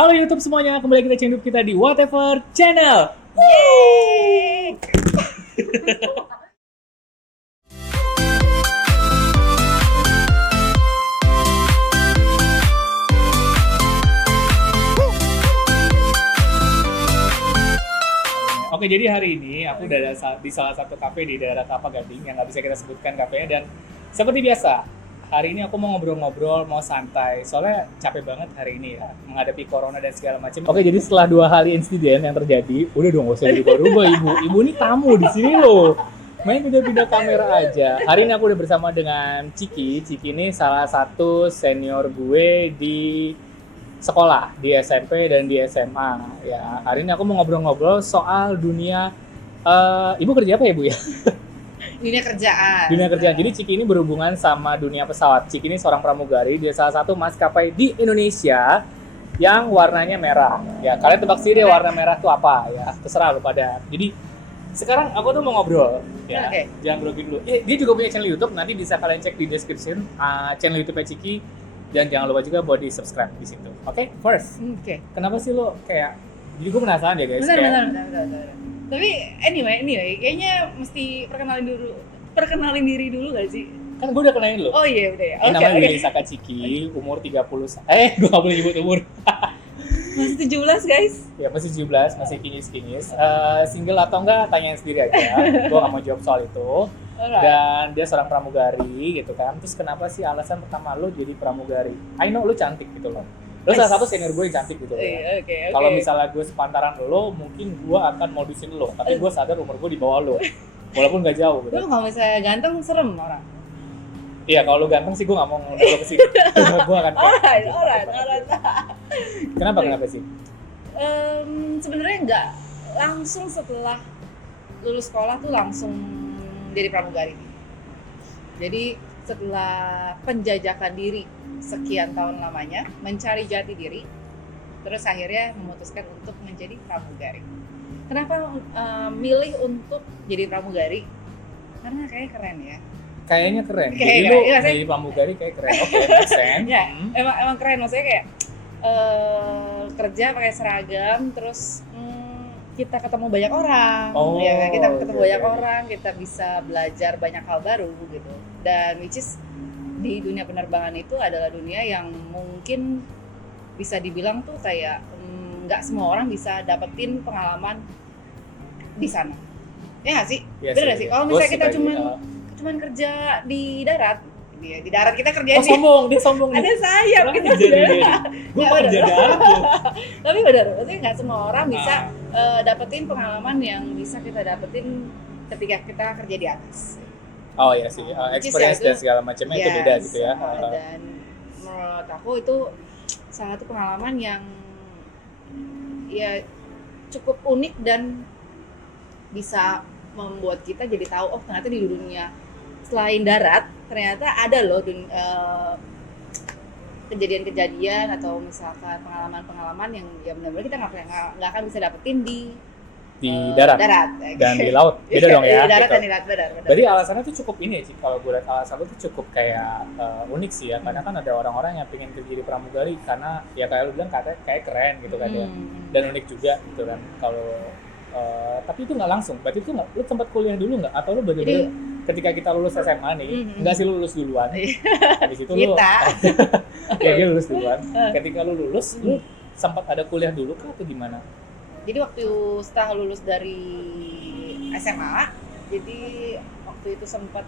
Halo YouTube semuanya, kembali kita channel kita di Whatever Channel. Yeay! Oke, jadi hari ini aku udah ada di salah satu kafe di daerah Kelapa Gading yang nggak bisa kita sebutkan kafenya, dan seperti biasa hari ini aku mau ngobrol-ngobrol, mau santai soalnya capek banget hari ini ya menghadapi corona dan segala macam. Oke, jadi setelah 2 hari insiden yang terjadi, udah dong gak usah dirubah-rubah ibu ini tamu di sini loh, main pindah-pindah kamera aja. Hari ini aku udah bersama dengan Ciki ini salah satu senior gue di sekolah, di SMP dan di SMA ya. Hari ini aku mau ngobrol-ngobrol soal dunia ibu kerja apa ya Bu ya? Dunia kerjaan. Dunia kerjaan. Jadi Ciki ini berhubungan sama dunia pesawat. Ciki ini seorang pramugari, dia salah satu maskapai di Indonesia yang warnanya merah. Ya, kalian tebak sendiri warna merah itu apa ya? Terserah lu pada. Jadi sekarang aku tuh mau ngobrol ya. Oke. Jangan grogi dulu. Dia juga punya channel YouTube, nanti bisa kalian cek di description channel YouTube-nya Ciki. Dan jangan lupa juga buat di-subscribe di situ. Oke, first. Oke. Kenapa sih lo kayak, jadi gue penasaran ya guys. Benar. Tapi anyway, kayaknya mesti perkenalin diri dulu gak sih? Kan gue udah kenalin lo. Oh iya, udah ya. Ini namanya Willy Saka Ciki, umur 30. Gue gak boleh nyebut umur. Masih 17 guys. Ya masih 17, masih kinyis. Single atau enggak, tanyain sendiri aja. Gue gak mau jawab soal itu. Alright. Dan dia seorang pramugari gitu kan. Terus kenapa sih alasan pertama lo jadi pramugari? I know lo cantik gitu loh. Lo salah satu senior gue yang cantik gitu loh. Oke. Kalau misalnya gue sepantaran lo, mungkin gue akan modusin lo. Tapi gue sadar umur gue di bawah lo. Walaupun gak jauh gitu. Lu kalau misalnya ganteng serem orang. Iya, kalau lo ganteng sih gue gak mau ngundang lo kesini. Gue akan Alright. Kenapa sih? Sebenarnya nggak langsung setelah lulus sekolah tuh langsung jadi pramugari. Jadi setelah penjajakan diri sekian tahun lamanya, mencari jati diri, terus akhirnya memutuskan untuk menjadi pramugari. Kenapa milih untuk jadi pramugari? Karena kayaknya keren ya. Kayaknya keren. Kayak Jadi keren. lo Iya, jadi pramugari kayak keren. Oke, make sense. Ya, emang keren, maksudnya kayak kerja pakai seragam, terus kita ketemu banyak orang, ya kan? Kita ketemu banyak orang, kita bisa belajar banyak hal baru gitu. Dan which is di dunia penerbangan itu adalah dunia yang mungkin bisa dibilang tuh kayak nggak semua orang bisa dapetin pengalaman di sana. Ya nggak sih? Iya Bener nggak sih? Kalau misalnya kita suka cuman kerja di darat, di darat kita kerja Oh, sombong, dia sombong. ada sayap Orang kita kerja di darat. dia. Gue Nggak, kerja bener. darat tuh. Tapi benar, maksudnya nggak semua orang bisa dapetin pengalaman yang bisa kita dapetin ketika kita kerja di atas. Oh iya sih, experience dan segala macamnya itu beda gitu ya. Dan menurut aku itu salah satu pengalaman yang ya cukup unik dan bisa membuat kita jadi tahu, oh ternyata di dunia selain darat ternyata ada loh kejadian-kejadian atau misalkan pengalaman-pengalaman yang ya benar-benar kita nggak akan bisa dapetin di darat dan di laut beda dong ya. Di darat gitu. dan di laut benar. Berarti alasannya tuh cukup ini sih, kalau gue lihat alasan itu cukup kayak unik sih ya, karena kan ada orang-orang yang pengen jadi pramugari karena ya kayak lu bilang kayak keren gitu kan ya, dan unik juga gitu kan. Kalau tapi itu nggak langsung, berarti itu lu sempat kuliah dulu nggak, atau lu bener-bener ketika kita lulus SMA nih, enggak sih lu lulus duluan, habis itu lu ya dia lulus duluan, ketika lu lulus lu sempat ada kuliah dulu kah atau gimana? Jadi waktu setelah lulus dari SMA, jadi waktu itu sempat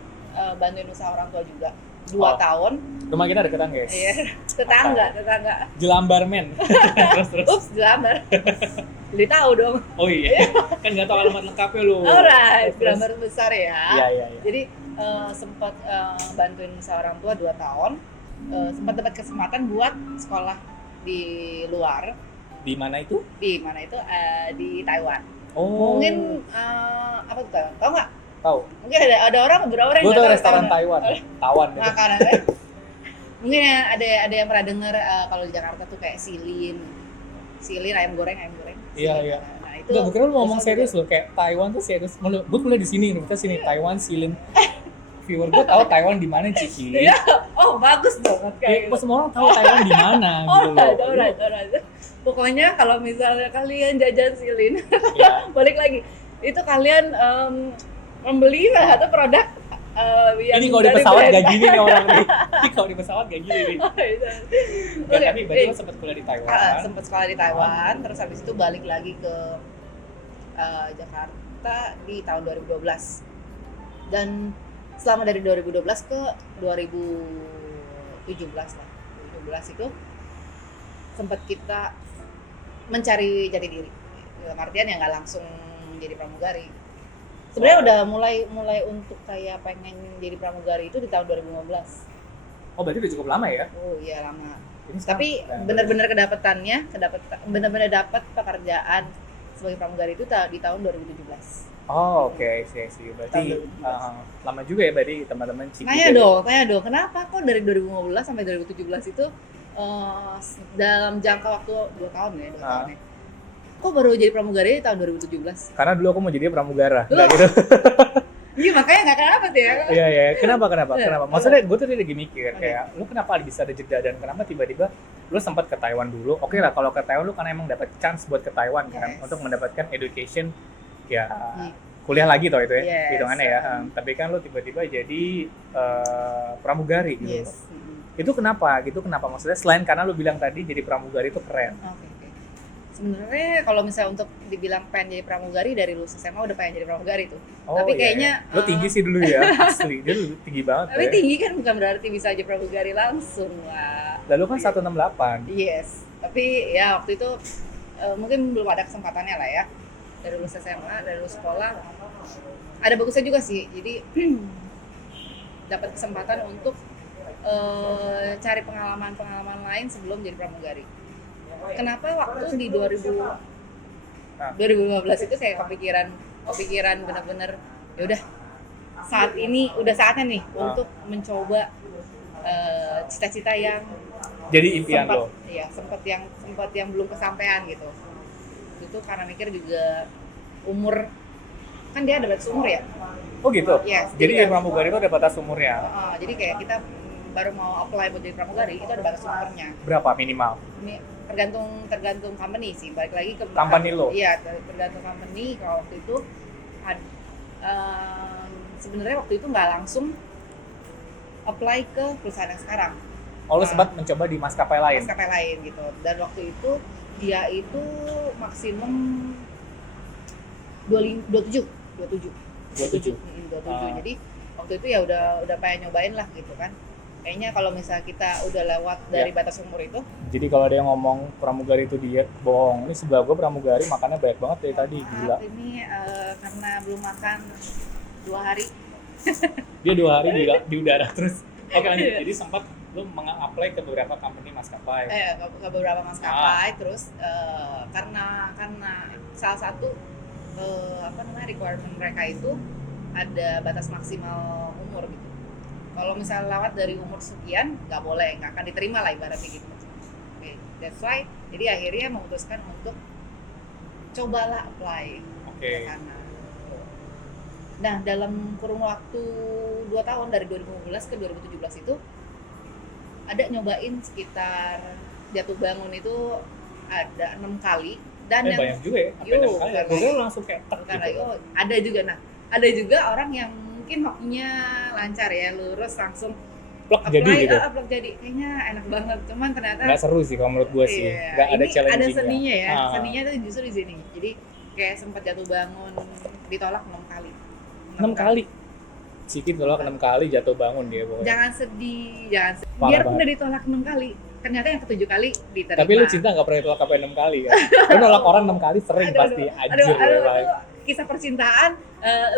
bantuin usaha orang tua juga 2 tahun. Rumah kita deketan guys. Iya, tetangga. Jelambar men. terus. Ups, Jelambar. Jadi tahu dong. Oh iya. Kan nggak tahu alamat lengkapnya lu. Alright, Jelambar besar ya. Iya. Jadi sempat bantuin usaha orang tua 2 tahun. Sempat dapat kesempatan buat sekolah di luar. Di mana itu? Di Di Taiwan. Oh. Mungkin apa tuh Taiwan? Tahu nggak? Tahu. Mungkin ada beberapa orang yang Gue nggak tahu tahu restoran Taiwan. Taiwan. Makanan. Mungkin ada yang pernah dengar kalau di Jakarta tuh kayak silin ayam goreng. Iya. Nah itu. Enggak, gue kira lu ngomong serius loh, kayak Taiwan tuh serius. Gue kuliah di sini, universitas sini, Taiwan silin. viewer gue tahu Taiwan di mana, Ciki. Iya. Oh, bagus banget kayak gitu. Semua orang tahu Taiwan di mana gitu loh. Alright. Pokoknya kalau misalnya kalian jajan silin, Ya. balik lagi, itu kalian membeli salah satu produk yang Ini kalau di dari pesawat brand. gak gini nih orang nih. Ini kalau di pesawat gak gini nih. Oh, itu. Ya, Oke, tapi berarti lo sempat kuliah di Taiwan. sempat sekolah di Taiwan, terus habis itu balik lagi ke Jakarta di tahun 2012. Dan selama dari 2012 ke 2017 lah. 2017 itu sempat kita mencari jati diri. Dalam artian ya nggak langsung jadi pramugari. Sebenarnya udah mulai untuk kayak pengen jadi pramugari itu di tahun 2015. Oh, berarti udah cukup lama ya? Oh iya lama. Ini Tapi sekarang- benar-benar benar-benar dapat pekerjaan sebagai pramugari itu di tahun 2017. Oh, oke, sih. Berarti Tahun 2017. lama juga ya berarti teman-teman Ciki. Tanya dong, kenapa kok dari 2015 sampai 2017 itu dalam jangka waktu 2 tahun ya, 2 tahun ya. Kok baru jadi pramugari di tahun 2017? Karena dulu aku mau jadi pramugara. Loh. Nggak gitu. Iya, makanya nggak kenapa tuh ya. Iya. Kenapa? Iya. Maksudnya gue tuh lagi mikir Oke. kayak lu kenapa bisa ada jeda dan kenapa tiba-tiba lu sempat ke Taiwan dulu? Oke lah, kalau ke Taiwan lu kan emang dapat chance buat ke Taiwan kan Yes. untuk mendapatkan education ya Iya. kuliah lagi toh itu ya Yes. hitungannya ya. Tapi kan lu tiba-tiba jadi pramugari gitu. Yes. Itu kenapa? Maksudnya selain karena lu bilang tadi jadi pramugari itu keren. Oke. Sebenarnya kalau misalnya untuk dibilang pengen jadi pramugari dari lulus SMA udah pengen jadi pramugari tuh. Oh, Tapi iya, kayaknya, iya. Lu tinggi sih dulu ya, asli. Dia dulu tinggi banget. Tapi ya. tinggi kan bukan berarti bisa jadi pramugari langsung lah. Lalu kan 168. Yes. Tapi ya waktu itu mungkin belum ada kesempatannya lah ya. Dari lulus SMA, dari lulus sekolah. Ada bagusnya juga sih. Jadi dapat kesempatan untuk cari pengalaman lain sebelum jadi pramugari. Kenapa waktu di 2015 itu kayak kepikiran benar-benar ya udah udah saatnya nih untuk mencoba cita-cita yang Jadi impian lo. Iya, sempat yang belum kesampaian gitu. Itu karena mikir juga umur, kan dia ada batas umur ya. Oh gitu? Yes, Jadi jadi pramugari itu ada batas umurnya. Jadi kayak kita baru mau apply buat jadi pramugari itu ada batas umurnya. Berapa minimal? Ini tergantung company sih, balik lagi ke Company lo? Iya, tergantung company. Kalau waktu itu sebenarnya waktu itu nggak langsung apply ke perusahaan yang sekarang. Oh, lo sempat mencoba di maskapai lain? Maskapai lain gitu. Dan waktu itu dia itu maksimum 27. 27. Jadi waktu itu ya udah pengen nyobain lah gitu kan. Kayaknya kalau misalnya kita udah lewat dari batas umur itu. Jadi kalau ada yang ngomong pramugari itu diet, bohong. Ini sebelah gue pramugari makannya banyak banget dari tadi, gila. Ini karena belum makan 2 hari. Dia 2 hari di udara terus. Oke lanjut. Jadi sempat lo meng-apply ke beberapa company maskapai. Ke beberapa maskapai, terus karena salah satu requirement mereka itu ada batas maksimal umur gitu. Kalau misalnya lewat dari umur sekian, nggak akan diterima lah ibaratnya gitu. Okay. That's why, jadi akhirnya memutuskan untuk cobalah apply ke sana. Nah, dalam kurun waktu 2 tahun dari 2015 ke 2017 itu ada nyobain sekitar jatuh bangun itu ada 6 kali dan yang Banyak juga ya, sampai 6 kali. Gue langsung kayak bukan lagi. Oh, ada juga. Nah, ada juga orang yang mungkin hokinya lancar ya, lurus langsung plug jadi gitu. Plug jadi. Kayaknya enak banget. Cuman ternyata nggak seru sih kalau menurut gue sih. Nggak ada challenge-nya. Ada seninya ya. Seninya tuh justru di sini. Jadi kayak sempat jatuh bangun ditolak 6 kali. 6 kali. Sikit tolak 6 kali jatuh bangun dia pokoknya. Jangan sedih. Parah Biarpun banget. udah ditolak 6 kali, ternyata yang ke-7 kali diterima. Tapi lu cinta nggak pernah ditolak sampai 6 kali kan? Lu nolak orang 6 kali sering pasti. Anjir Aduh, ya, itu kisah percintaan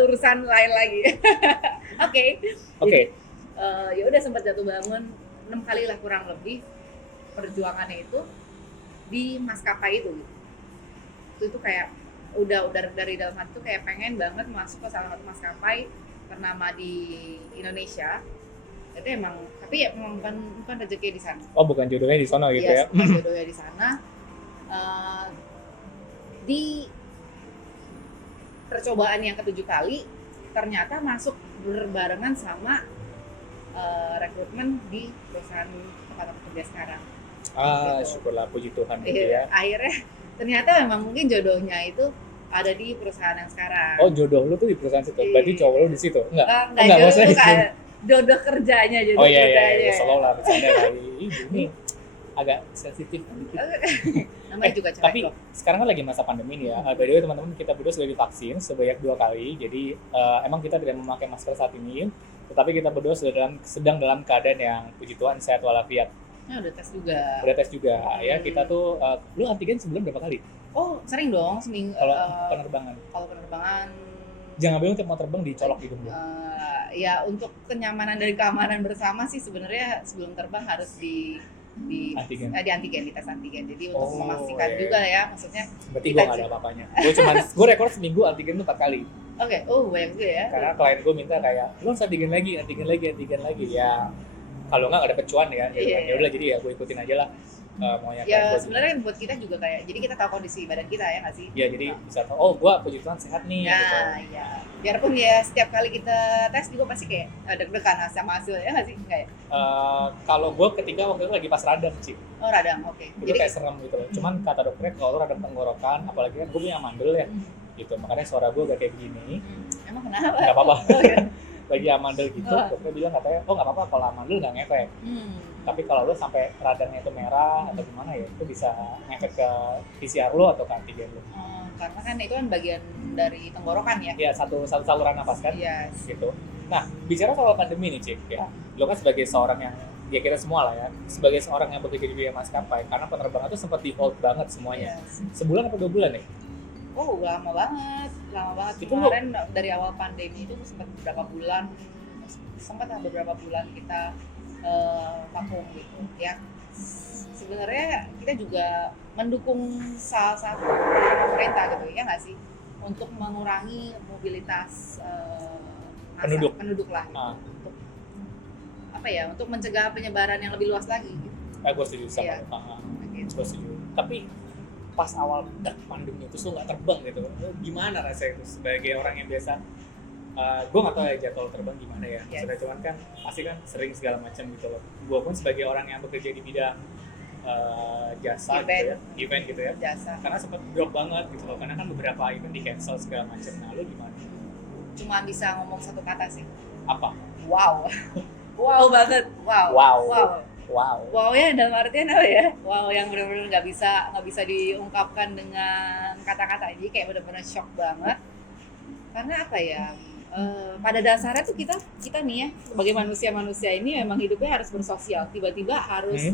urusan lain lagi. Oke. Ya udah sempat jatuh bangun 6 kali lah kurang lebih perjuangannya itu di maskapai itu. Itu kayak udah dari dalam hati tuh kayak pengen banget masuk ke salah satu maskapai ternama di Indonesia. Itu emang, tapi ya emang bukan rezeki di sana. Oh, bukan jodohnya di sana gitu ya? Bukan jodohnya di sana. Di percobaan yang ke-7 kali ternyata masuk berbarengan sama rekrutmen di perusahaan tempat aku kerja sekarang. Gitu. Syukurlah, puji Tuhan gitu ya. Akhirnya ternyata memang mungkin jodohnya itu ada di perusahaan yang sekarang. Oh, jodoh lu tuh di perusahaan situ. Berarti cowok lu di situ? Enggak Enggak, maksudnya jodoh kan jodoh kerjanya, jodoh kerjanya. Selalu lah bercanda kali. Ini agak sensitif dikit. Namanya juga cewek. Tapi sekarang kan lagi masa pandemi nih ya. By the way teman-teman, kita berdua sudah divaksin sebanyak 2 kali. Jadi emang kita tidak memakai masker saat ini, tetapi kita berdua sedang dalam keadaan yang puji Tuhan sehat walafiat. Ya, udah tes juga. Udah tes juga ya. Kita tuh lu antigen sebulan berapa kali? Oh, sering dong, seminggu. Kalau penerbangan. Kalau penerbangan jangan bilang tiap mau terbang dicolok hidung lu. Ya untuk kenyamanan dan keamanan bersama sih sebenarnya sebelum terbang harus di antigen. Di antigen, di tes antigen. Jadi untuk memastikan juga ya, maksudnya. Berarti gue gak ada apa-apanya. Gue rekor seminggu antigen tuh 4 kali. Oke, oh banyak juga ya. Karena klien gue minta kayak, lu harus antigen lagi ya. Kalau nggak ada pecuan ya, ya udah jadi ya gue ikutin aja lah. Maunya ya sebenarnya buat kita juga kayak, jadi kita tahu kondisi badan kita ya nggak sih? Iya, jadi bisa tahu, oh gue puji Tuhan sehat nih. Nah, gitu. Iya. Biarpun ya setiap kali kita tes juga pasti kayak deg-degan sama hasil ya nggak sih? Nggak ya? Kalau gue ketika waktu itu lagi pas radang sih. Oh radang, oke. Itu jadi kayak serem gitu loh. Cuman kata dokternya kalau radang tenggorokan, apalagi kan gue punya mandel ya, gitu. Makanya suara gue gak kayak gini. Emang kenapa? Gak apa-apa. Oh, ya. Lagi amandel gitu, dokter bilang katanya, oh nggak apa-apa kalau amandel nggak ngefek. Tapi kalau lo sampai radangnya itu merah atau gimana ya, itu bisa ngefek ke PCR lo atau ke antigen lo. Karena kan itu kan bagian dari tenggorokan ya? Iya, satu saluran nafas kan. Yes. Gitu. Nah, bicara soal pandemi nih Cik, ya. Lo kan sebagai seorang yang, ya kita semua lah ya, sebagai seorang yang bekerja di dunia maskapai, karena penerbangan itu sempat di hold banget semuanya. Yes. Sebulan atau 2 bulan nih? Oh, lama banget. Itu kemarin dari awal pandemi itu sempat beberapa bulan kita vakum gitu ya. Sebenarnya kita juga mendukung salah satu pemerintah gitu ya nggak sih, untuk mengurangi mobilitas penduduk lah gitu. Untuk apa ya, untuk mencegah penyebaran yang lebih luas lagi gitu. Gue setuju sama gue setuju. Tapi pas awal pandemi itu lo nggak terbang gitu, gimana rasanya itu sebagai orang yang biasa? Gue nggak tahu ya jadwal terbang gimana ya. Sudah cuman kan pasti kan sering segala macam gitu loh. Gue pun sebagai orang yang bekerja di bidang jasa event gitu ya. Jasa. Karena sempat drop banget gitu loh. Karena kan beberapa event di cancel segala macam. Nah lo gimana? Cuma bisa ngomong satu kata sih. Apa? Wow. Wow banget. Wow ya dalam artian apa ya? Wow yang benar-benar nggak bisa diungkapkan dengan kata-kata. Jadi kayak benar-benar shock banget. Karena apa ya? Pada dasarnya tuh kita nih ya sebagai manusia ini memang hidupnya harus bersosial. Tiba-tiba harus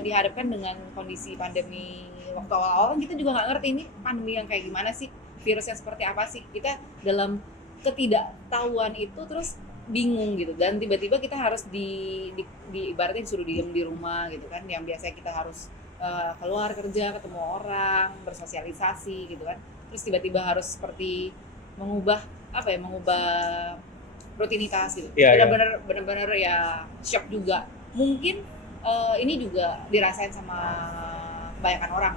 dihadapkan dengan kondisi pandemi. Waktu awal-awal kan kita juga nggak ngerti ini pandemi yang kayak gimana sih, virusnya seperti apa sih. Kita dalam ketidaktahuan itu terus bingung gitu, dan tiba-tiba kita harus di ibaratnya disuruh diem di rumah gitu kan, yang biasanya kita harus keluar kerja, ketemu orang, bersosialisasi gitu kan, terus tiba-tiba harus seperti mengubah rutinitas gitu. Benar-benar ya shock juga. Mungkin ini juga dirasain sama kebanyakan orang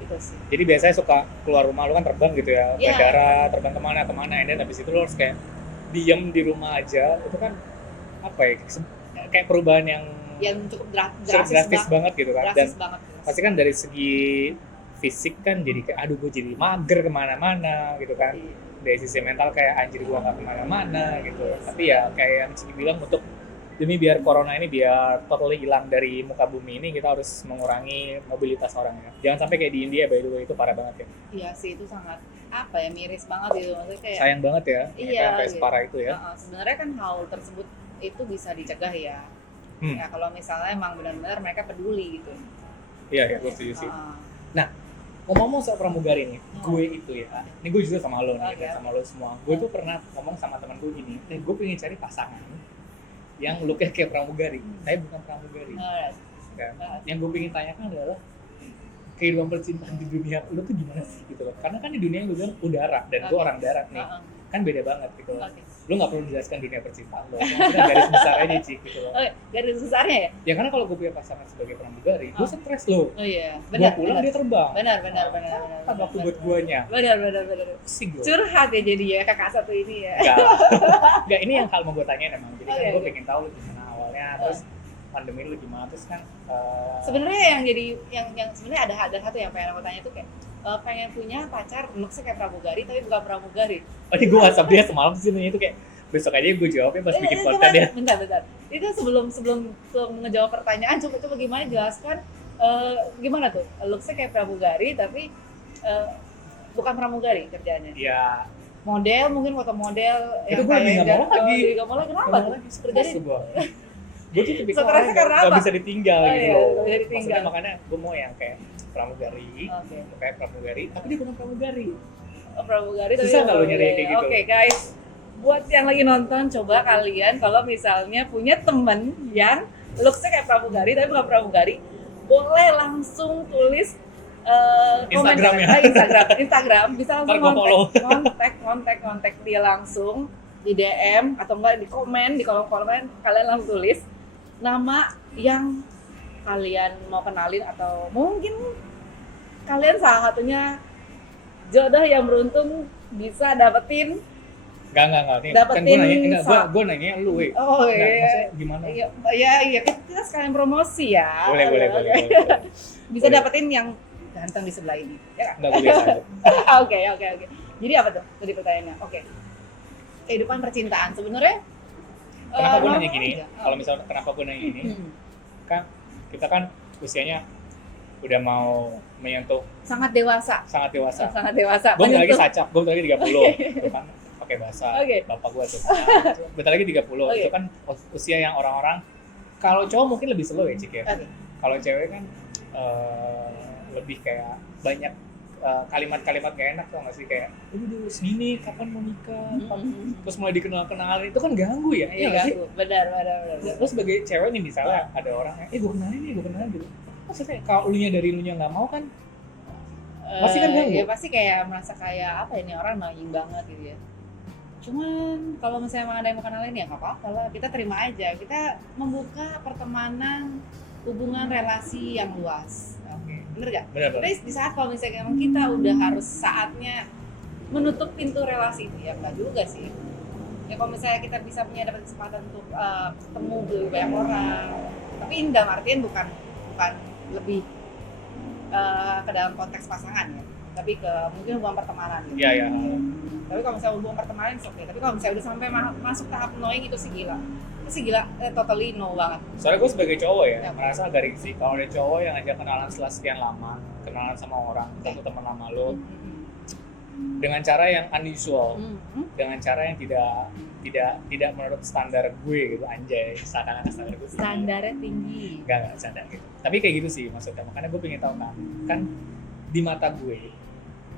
gitu sih. Jadi biasanya suka keluar rumah, lu kan terbang gitu ya, bandara, terbang kemana, and then habis itu lu harus kayak diem di rumah aja. Itu kan apa ya, kayak perubahan yang cukup drastis banget gitu kan. Dan banget. pasti kan dari segi fisik kan jadi kayak aduh gue jadi mager kemana-mana gitu kan. Dari sisi mental kayak anjir gue gak kemana-mana gitu. Tapi ya kayak yang Ciki bilang, untuk demi biar corona ini biar totally hilang dari muka bumi ini, kita harus mengurangi mobilitas orang ya. Jangan sampai kayak di India, by the way, itu parah banget ya. Iya sih, itu sangat miris banget gitu, maksudnya kayak sayang banget ya. Iya, sampai separah itu ya. Sebenarnya kan hal tersebut itu bisa dicegah ya. Ya kalau misalnya emang benar-benar mereka peduli gitu. Iya, gue setuju sih. Nah, ngomong soal pramugari nih, gue itu ya, ini gue juga sama lo nih, sama lo semua. Gue tuh pernah ngomong sama teman gue gini, gue pengen cari pasangan yang look-nya kayak pramugari, saya bukan pramugari. Kan? Yang gue pengen tanyakan adalah kehidupan percintaan di dunia lo tuh gimana sih gitu loh. Karena kan di dunia yang gue bilang udara, dan gue orang darat nih, kan beda banget gitu loh. lu nggak perlu jelaskan dunia percintaan lo, maksudnya garis besar aja Cik gitu loh. Oh, garis besarnya ya? Ya karena kalau gue punya pasangan sebagai pramugari, gue stres lo. Oh iya, Gue benar. pulang dia terbang. Benar. Kan waktu buat guanya. Benar. Pusing gue. Curhat ya jadi ya kakak satu ini ya. Enggak, ini yang hal mau gue tanyain emang. Jadi kan Oke. gue pengen tahu lu gimana awalnya, terus pandemi lu gimana, terus kan Sebenarnya yang jadi yang sebenarnya ada satu yang pengen aku tanya tuh kayak pengen punya pacar looks-nya kayak pramugari tapi bukan pramugari. oh ini gue WhatsApp dia semalam sih nanya itu kayak besok aja gue jawabnya pas bikin konten ya. Bentar. Itu sebelum ngejawab pertanyaan coba gimana jelaskan gimana tuh looks-nya kayak pramugari tapi bukan pramugari kerjaannya. Ya Model mungkin foto model itu gue lebih nggak mau lagi. Nggak mau lagi kenapa tuh? Stres gue. Gue tuh tipikal Stresnya orang karena nggak apa? bisa ditinggal Oh, gitu iya, loh. nggak bisa ditinggal. Maksudnya makanya gue mau yang kayak pramugari, Oke. kayak pramugari, tapi dia bukan pramugari. Pramugari tapi Susah kalau nyari kayak gitu. Oke guys, buat yang lagi nonton coba kalian kalau misalnya punya temen yang looks-nya kayak pramugari tapi bukan pramugari, boleh langsung tulis Instagram ya? Instagram bisa langsung Ntar gua follow. kontak dia langsung di DM atau enggak di komen di kolom komen kalian langsung tulis nama yang kalian mau kenalin atau mungkin kalian salah satunya jodoh yang beruntung bisa dapetin. Enggak. Nih, kan Dapetin gue nanya lu, weh. Oh Nggak, iya. maksudnya gimana? Iya, kita sekalian promosi ya. Boleh. Bisa Boleh. dapetin yang ganteng di sebelah ini. Ya Enggak, gue biasa aja. kan? Oke. Jadi apa tuh tadi pertanyaannya? Oke. Kehidupan percintaan sebenarnya Kenapa gue nanya normal gini? aja. Kalau misalnya kenapa gue nanya gini? Hmm. Kan kita kan usianya udah mau menyentuh Sangat dewasa. sangat dewasa. Sangat dewasa. Gue bentar lagi Menyentuh. sacap, gue bentar lagi 30 itu kan pakai bahasa Oke. bapak gue tuh. Nah, bentar lagi 30 Oke. itu kan usia yang orang-orang kalau cowok mungkin lebih slow ya Cik ya. Oke. Kalau cewek kan lebih kayak banyak kalimat-kalimat gak enak tuh nggak sih kayak udah segini kapan mau nikah terus mulai dikenal-kenalin itu kan ganggu ya. Iya, nggak sih? benar. Terus sebagai cewek nih misalnya ada orang yang gue kenalin gitu. Maksudnya kalau elunya dari elunya nggak mau kan pasti kan ganggu. Ya pasti kayak merasa kayak apa ini orang annoying banget gitu ya. Cuman kalau misalnya emang ada yang mau kenalin ya nggak apa-apa lah, kita terima aja. Kita membuka pertemanan, hubungan relasi yang luas. Oke, bener gak? Benar. Tapi di saat kalau misalnya emang kita udah harus saatnya menutup pintu relasi itu ya enggak juga sih. Ya kalau misalnya kita bisa punya dapat kesempatan untuk ketemu lebih banyak orang, tapi ini dalam artian bukan lebih ke dalam konteks pasangan ya, tapi ke mungkin hubungan pertemanan gitu. Iya. Tapi kalau misalnya hubungan pertemanan oke. Tapi kalau misalnya udah sampai masuk tahap annoying itu sih gila. Totally no banget. Soalnya gue sebagai cowok ya, Ya. merasa agak risih kalau ada cowok yang ngajak kenalan setelah sekian lama, kenalan sama orang, satu teman lama lo, dengan cara yang unusual, dengan cara yang tidak menurut standar gue gitu, anjay, seakan-akan standar gue. Standarnya tinggi. Enggak standar gitu. Tapi kayak gitu sih maksudnya, makanya gue pengen tahu kan di mata gue,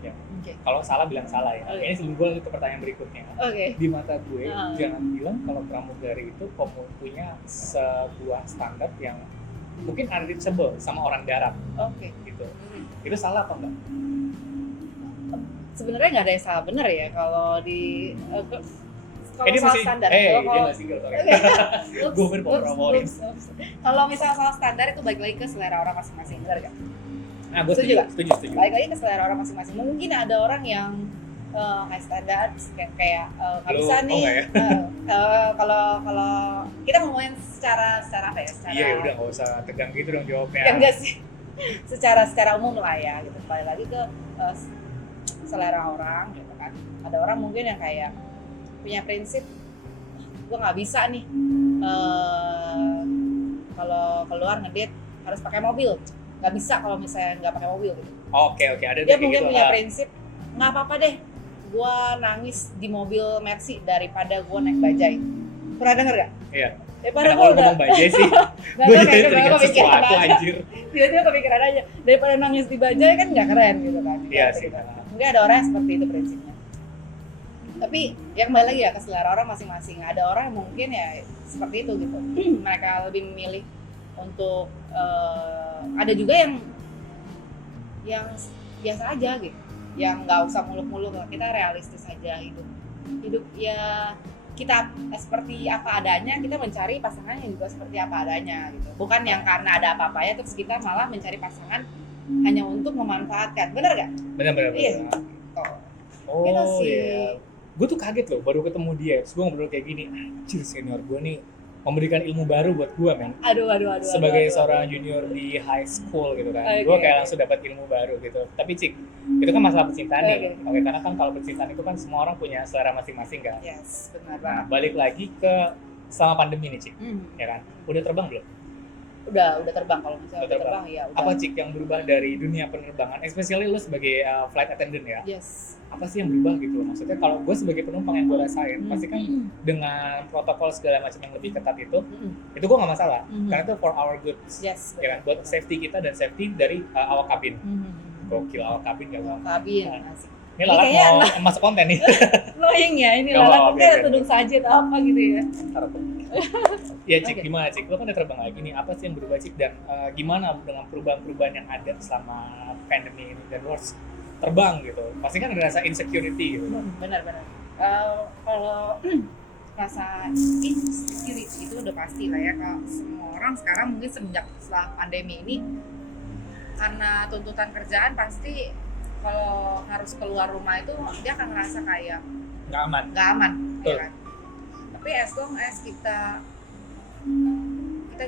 ya, Oke. kalau salah bilang salah ya. Oke. Ini sebelum gue ke pertanyaan berikutnya. Oke. Di mata gue, Ah. jangan bilang kalau pramugari itu punya sebuah standar yang mungkin unreachable sama orang darat Oke. gitu. Itu salah apa enggak? Sebenarnya nggak ada yang salah benar ya kalau di kalau Dia soal masih, standar. dia Kalau nggak single sorry. Ups, Gue berpromosi. ups. Kalau misalnya soal standar itu balik lagi ke selera orang masing-masing, benar nggak? Nah, gue Setuju setuju. Balik lagi ke selera orang masing-masing. Mungkin ada orang yang high standar kayak nggak Lu, bisa oh nih. nggak ya? Kalau kita ngomongin secara apa ya? Secara Iya udah nggak usah tegang gitu dong jawabnya. ya enggak sih. secara umum lah ya gitu. Balik lagi ke selera orang gitu kan. Ada orang mungkin yang kayak punya prinsip gue nggak bisa nih kalau keluar ngedate harus pakai mobil, nggak bisa kalau misalnya nggak pakai mobil gitu. Oke, ada Dia kayak mungkin gitu. punya prinsip nggak apa-apa deh gue nangis di mobil Mercy daripada gue naik bajai. Pernah denger gak? Iya. Daripada Karena gue kalau udah ngomong bajai sih, nggak gue tahu, jadi kayak teringat kepikiran sesuatu aja. anjir. Tiba-tiba kepikiran aja daripada nangis di bajai kan nggak keren gitu kan. Iya sih. Mungkin ada orang yang seperti itu prinsipnya. Tapi ya kembali lagi ya ke selera orang masing-masing. Ada orang yang mungkin ya seperti itu gitu. Mereka lebih memilih untuk ada juga yang biasa aja gitu. Yang nggak usah muluk-muluk, kita realistis aja hidup ya kita seperti apa adanya, kita mencari pasangan yang juga seperti apa adanya gitu. Bukan yang karena ada apa-apanya terus kita malah mencari pasangan hanya untuk memanfaatkan. Bener gak? Benar-benar. Iya. Oh Gitu sih. iya. Gue tuh kaget loh baru ketemu dia. Terus gue ngobrol kayak gini, anjir senior gue nih memberikan ilmu baru buat gue, men. Aduh. Sebagai seorang junior di high school gitu kan, Oke, gue kayak oke. langsung dapat ilmu baru gitu. Tapi Cik, itu kan masalah percintaan nih. Oke. Oke, karena kan kalau percintaan itu kan semua orang punya selera masing-masing kan. Yes, benar Nah, banget. balik lagi ke selama pandemi nih Cik, ya kan? Udah terbang belum? Udah terbang kalau misalnya Udah udah terbang ya udah. Apa Cik yang berubah dari dunia penerbangan, especially lu sebagai flight attendant ya? Yes. Apa sih yang berubah gitu loh? Maksudnya kalau gue sebagai penumpang yang gue rasain, pasti kan dengan protokol segala macam yang lebih ketat itu gue nggak masalah. Karena itu for our good, Yes. ya kan? Buat safety kita dan safety dari awak kabin. Gokil awak kabin gak mau. Kabin, Nah. asik. Ini Lalat kayaknya mau masuk konten nih. Annoying ya ini Gak lalat apa-apa, mungkin ada biarin. tudung sajet apa gitu ya. Ya Cik, Oke. gimana Cik? Lo kan udah terbang lagi nih, apa sih yang berubah Cik? Dan gimana dengan perubahan-perubahan yang ada selama pandemi ini? Dan lo harus terbang gitu, pasti kan ada rasa insecurity gitu. Benar. Kalau rasa insecurity itu udah pasti lah ya, kalau semua orang sekarang mungkin setelah pandemi ini karena tuntutan kerjaan pasti kalau harus keluar rumah itu dia akan ngerasa kayak Nggak aman. nggak aman, Betul. ya kan? Tapi as long as kita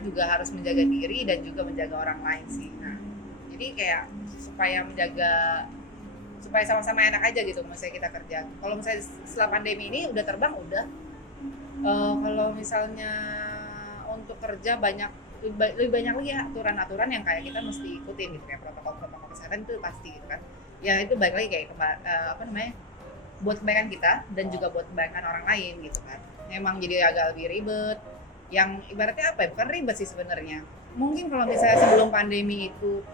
juga harus menjaga diri dan juga menjaga orang lain sih. Nah, jadi kayak supaya sama-sama enak aja gitu misalnya kita kerja. Kalau misalnya setelah pandemi ini udah terbang udah. Kalau misalnya untuk kerja lebih banyak lagi ya aturan-aturan yang kayak kita mesti ikutin gitu, kayak protokol kesehatan itu pasti gitu kan. Ya itu balik lagi kayak buat kebaikan kita dan juga buat kebaikan orang lain gitu kan. Memang jadi agak lebih ribet. Yang ibaratnya apa ya? Bukan ribet sih sebenarnya. Mungkin kalau misalnya sebelum pandemi itu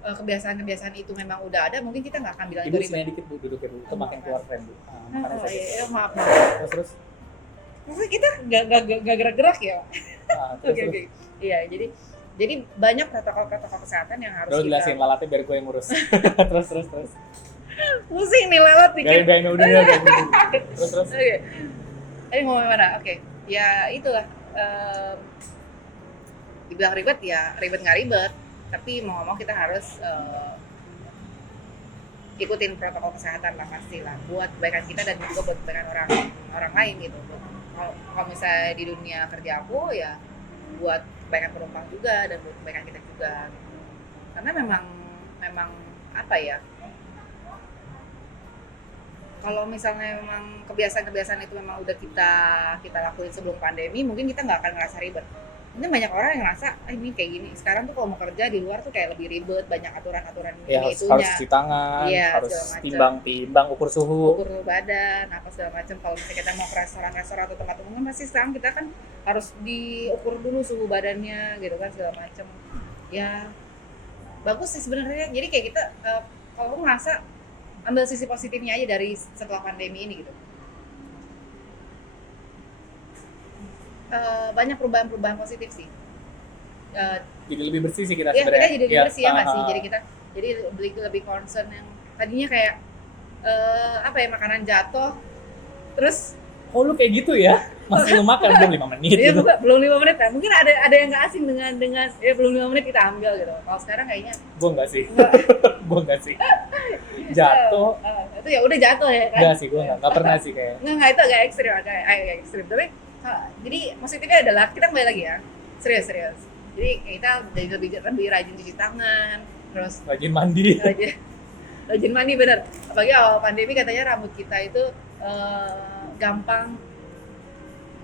kebiasaan-kebiasan itu memang udah ada, mungkin kita nggak akan bilang Ibu itu ribet. sini dikit Bu, duduknya Bu, itu makin keluar frame Bu. Makanya saya Iya, maaf. terus Maksudnya kita nggak gerak-gerak ya. terus Oke. Iya, jadi banyak protokol kesehatan yang harus Terus kita. jelasin lalatnya biar gue yang ngurus. terus. Pusing nih lalat Gak dikit. ada udah. Terus. Oke. Tadi ngomong mana? Oke. Ya itulah. Dibilang ribet ya ribet nggak ribet. Tapi mau ngomong kita harus ikutin protokol kesehatan lah pasti lah. Buat kebaikan kita dan juga buat kebaikan orang lain gitu. Kalau misalnya di dunia kerja aku ya buat kebaikan penumpang juga dan buat kebaikan kita juga. Karena memang apa ya? Kalau misalnya memang kebiasaan-kebiasaan itu memang udah kita lakuin sebelum pandemi, mungkin kita nggak akan ngerasa ribet. Ini banyak orang yang ngerasa, ini kayak gini. Sekarang tuh kalau mau kerja di luar tuh kayak lebih ribet, banyak aturan-aturan Ya ini harus itunya. cuci tangan, Iya, harus segala macam. timbang ukur suhu. Ukur badan, apa segala macam. Kalau misalnya kita mau ke restoran atau tempat umum, pasti sekarang kita kan harus diukur dulu suhu badannya, gitu kan segala macam. Ya bagus sih sebenarnya. Jadi kayak kita, kalau aku ngerasa ambil sisi positifnya aja dari setelah pandemi ini gitu. Banyak perubahan positif sih. Jadi lebih bersih sih kita Ya sebenarnya. kita jadi Ya, bersih ya nggak sih. Jadi lebih concern yang tadinya kayak makanan jatuh, terus Oh lu kayak gitu ya? Masih lu makan belum 5 menit dia gitu. belum 5 menit kan. Mungkin ada yang nggak asing dengan ya belum 5 menit kita ambil gitu. Kalau sekarang kayaknya Gua enggak sih. Gua enggak sih. Jatuh. itu ya udah jatuh ya kan. Enggak sih, gua enggak pernah sih kayak. Nggak itu agak ekstrim. Tapi jadi positifnya adalah kita kembali lagi ya. Serius. Jadi kita jadi lebih rajin cuci tangan, terus Rajin mandi. rajin mandi bener. Apalagi awal pandemi katanya rambut kita itu gampang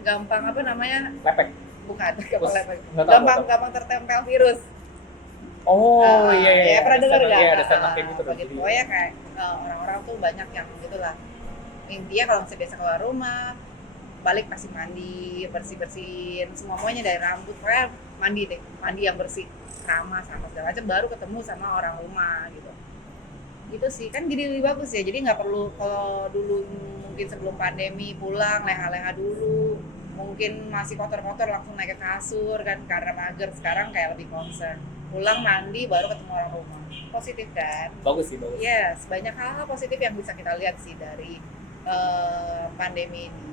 apa namanya? Lepek. Bukan Terus, lepek. nggak tahu. Gampang tertempel virus. Oh iya. Ya pernah dengar nggak? Iya, ada statement kayak gitu. Begitu. Pokoknya kayak orang-orang tuh banyak yang gitulah. Intinya kalau misalnya biasa keluar rumah, balik pasti mandi, bersihin semuanya dari rambut, pokoknya mandi yang bersih, ramah sama segala macam, baru ketemu sama orang rumah gitu. Gitu sih kan jadi lebih bagus ya. Jadi nggak perlu kalau dulu mungkin sebelum pandemi pulang leha-leha dulu, mungkin masih kotor-kotor langsung naik ke kasur kan karena mager. Sekarang kayak lebih concern, pulang mandi baru ketemu orang rumah. Positif kan? Bagus sih. Yes, banyak hal-hal positif yang bisa kita lihat sih dari pandemi ini.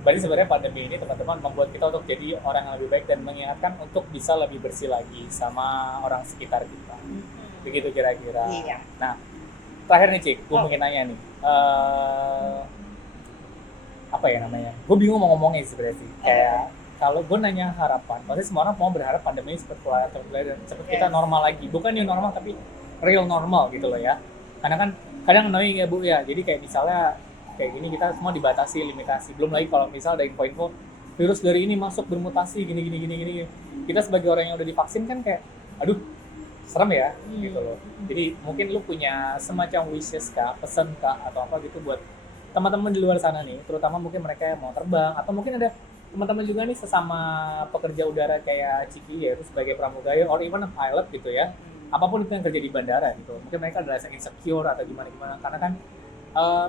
Berarti sebenarnya pandemi ini teman-teman membuat kita untuk jadi orang yang lebih baik dan mengingatkan untuk bisa lebih bersih lagi sama orang sekitar kita. Begitu kira-kira. Iya. Nah, terakhir nih Cik, gue mungkin nanya nih. Apa ya namanya? Gue bingung mau ngomongnya sebenarnya sih. Kayak kalau gue nanya harapan, pasti semua orang mau berharap pandemi ini cepat keluar dan cepat kita normal lagi. Bukan new normal tapi real normal gitu loh ya. Karena kan kadang annoying ya Bu ya. Jadi kayak misalnya kayak gini kita semua dibatasi, limitasi. Belum lagi kalau misal ada info-info virus dari ini masuk bermutasi gini. Kita sebagai orang yang udah divaksin kan kayak aduh serem ya gitu loh. Jadi mungkin lu punya semacam wishes kah, pesan kah atau apa gitu buat teman-teman di luar sana nih, terutama mungkin mereka yang mau terbang atau mungkin ada teman-teman juga nih sesama pekerja udara kayak Ciki ya, itu sebagai pramugari or even a pilot gitu ya. Apapun itu yang kerja di bandara gitu. Mungkin mereka ada rasa insecure atau gimana karena kan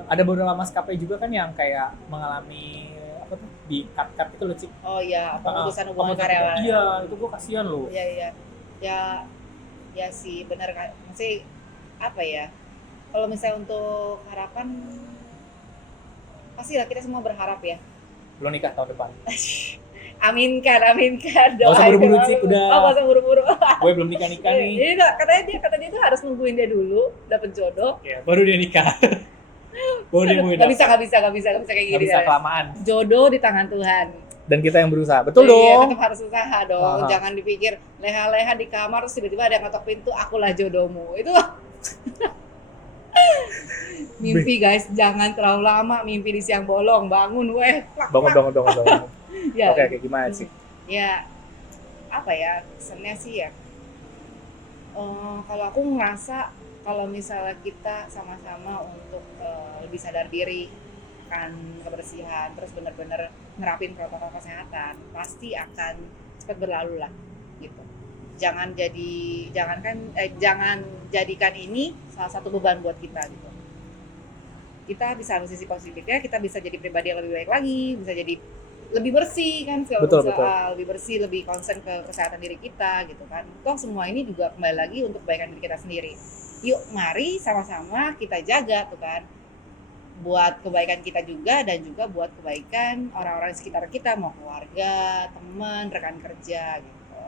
ada beberapa maskapai juga kan yang kayak mengalami apa tuh di cut itu loh Cik. Oh iya, pemutusan hubungan karyawan. Iya, itu gue kasihan loh. Iya. Ya sih, benar kan. Masih apa ya? Kalau misalnya untuk harapan pastilah kita semua berharap ya. Lo nikah tahun depan. Aminkan. Gak usah buru-buru Cik, udah. Oh, gak usah buru-buru. Gue belum nikah nih. Jadi kata dia tuh harus nungguin dia dulu dapet jodoh. Ya, baru dia nikah. Baru dia mau Gak bisa kayak gini. Gak bisa kelamaan. Jodoh di tangan Tuhan. Dan kita yang berusaha, betul Iya, dong. tetap harus usaha dong. Jangan dipikir leha-leha di kamar terus tiba-tiba ada yang ngetok pintu, akulah jodohmu. Itu mimpi guys, jangan terlalu lama mimpi di siang bolong. Bangun weh. Bangun. Ya. Oke, gimana sih? Ya, apa ya, kesannya sih ya. Kalau aku ngerasa kalau misalnya kita sama-sama untuk lebih sadar diri kan kebersihan, terus benar-benar nerapin protokol kesehatan, pasti akan cepat berlalu lah gitu. Jangan jadikan ini salah satu beban buat kita gitu. Kita bisa ambil sisi positifnya, kita bisa jadi pribadi yang lebih baik lagi, bisa jadi lebih bersih kan, betul. Lebih bersih, lebih concern ke kesehatan diri kita gitu kan. Toh semua ini juga kembali lagi untuk kebaikan diri kita sendiri. Yuk mari sama-sama kita jaga tuh kan, buat kebaikan kita juga dan juga buat kebaikan orang-orang di sekitar kita, mau keluarga, teman, rekan kerja gitu.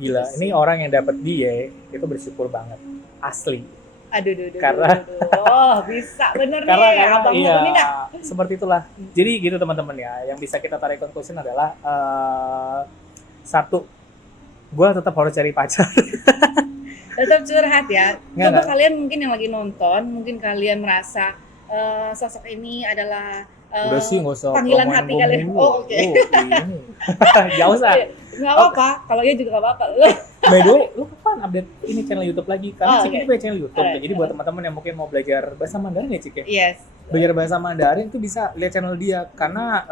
Gila, ini orang yang dapat dia itu bersyukur banget, asli. Aduh. Karena bisa bener karena nih, abang iya, ini dah. seperti itulah. Jadi gitu teman-teman ya, yang bisa kita tarik conclusion adalah satu, gue tetap harus cari pacar. Tetap curhat ya. Coba kalian mungkin yang lagi nonton, mungkin kalian merasa sosok ini adalah udah sih nggak usah panggilan hati kalian. Oh, oke. Gak usah. Nggak apa-apa, kalau iya juga nggak apa-apa. By the way, lu kapan update ini channel YouTube lagi? Karena Cik ini punya channel YouTube. Alright. Jadi buat teman-teman yang mungkin mau belajar bahasa Mandarin ya Cik ya? Yes. Belajar bahasa Mandarin tuh bisa lihat channel dia. Karena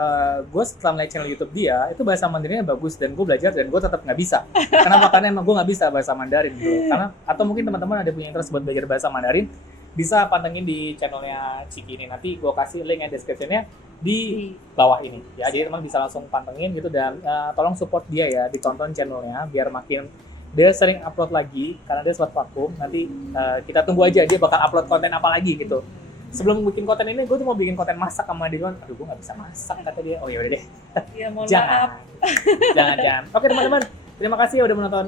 gue setelah melihat channel YouTube dia, itu bahasa Mandarinnya bagus dan gue belajar dan gue tetap nggak bisa. Kenapa? Karena emang gue nggak bisa bahasa Mandarin gitu. Karena atau mungkin teman-teman ada punya interest buat belajar bahasa Mandarin, bisa pantengin di channelnya Ciki ini. Nanti gue kasih link and description-nya di bawah ini ya, jadi teman bisa langsung pantengin gitu dan tolong support dia ya, ditonton channelnya biar makin dia sering upload lagi karena dia sempat vakum. Nanti kita tunggu aja dia bakal upload konten apa lagi gitu. Sebelum bikin konten ini gue tuh mau bikin konten masak sama dia, aduh gue nggak bisa masak kata dia. Oh ya udah deh, Ya mohon maaf. jangan. Oke teman-teman, terima kasih ya udah menonton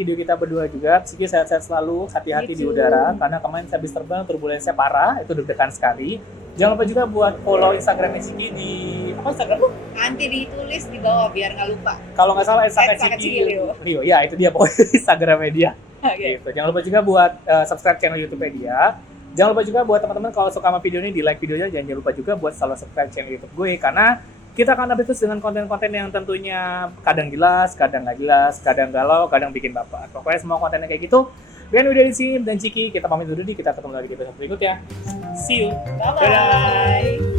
video kita berdua juga. Ciki sehat-sehat selalu, hati-hati di udara karena kemarin saya habis terbang turbulensinya parah, itu deg-degan sekali. Jangan lupa juga buat follow Instagramnya Ciki di apa Instagram lu? Nanti ditulis di bawah biar nggak lupa. Kalau nggak salah Instagram Ciki Rio. Ya itu dia pokoknya Instagramnya dia. Okay. Gitu. Jangan lupa juga buat subscribe channel YouTube-nya dia. Jangan lupa juga buat teman-teman kalau suka sama video ini di like videonya, jangan lupa juga buat selalu subscribe channel YouTube gue karena kita akan update terus dengan konten-konten yang tentunya kadang jelas, kadang nggak jelas, kadang galau, kadang bikin baper. Pokoknya semua kontennya kayak gitu. Dan udah di sini dan Ciki, kita pamit dulu nih, kita ketemu lagi di episode berikutnya. See you. Bye.